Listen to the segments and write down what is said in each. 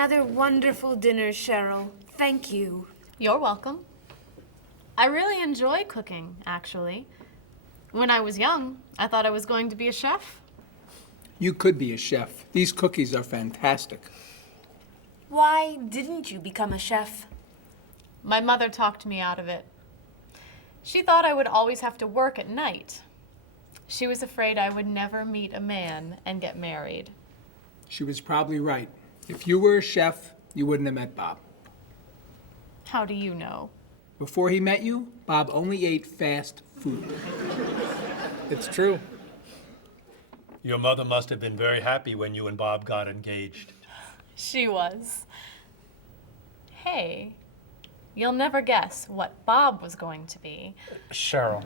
another wonderful dinner, Cheryl. Thank you. You're welcome. I really enjoy cooking, actually. When I was young, I thought I was going to be a chef. You could be a chef. These cookies are fantastic. Why didn't you become a chef? My mother talked me out of it. She thought I would always have to work at night. She was afraid I would never meet a man and get married. She was probably right. If you were a chef, you wouldn't have met Bob. How do you know? Before he met you, Bob only ate fast food. It's true. Your mother must have been very happy when you and Bob got engaged. She was. Hey, you'll never guess what Bob was going to be. Cheryl.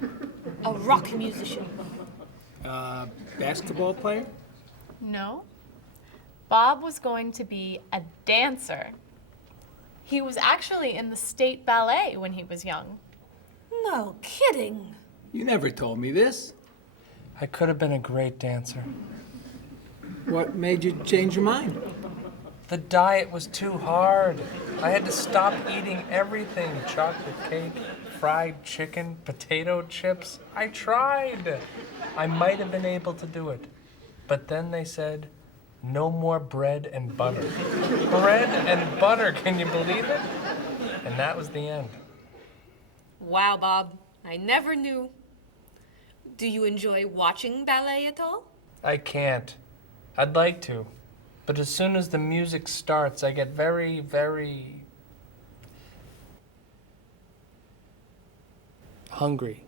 A rock musician. Basketball player? No. Bob was going to be a dancer. He was actually in the state ballet when he was young. No kidding. You never told me this. I could have been a great dancer. What made you change your mind? The diet was too hard. I had to stop eating everything. Chocolate cake, fried chicken, potato chips. I tried. I might have been able to do it. But then they said, no more bread and butter. Bread and butter, can you believe it? And that was the end. Wow, Bob. I never knew. Do you enjoy watching ballet at all? I can't. I'd like to. But as soon as the music starts, I get very, very hungry.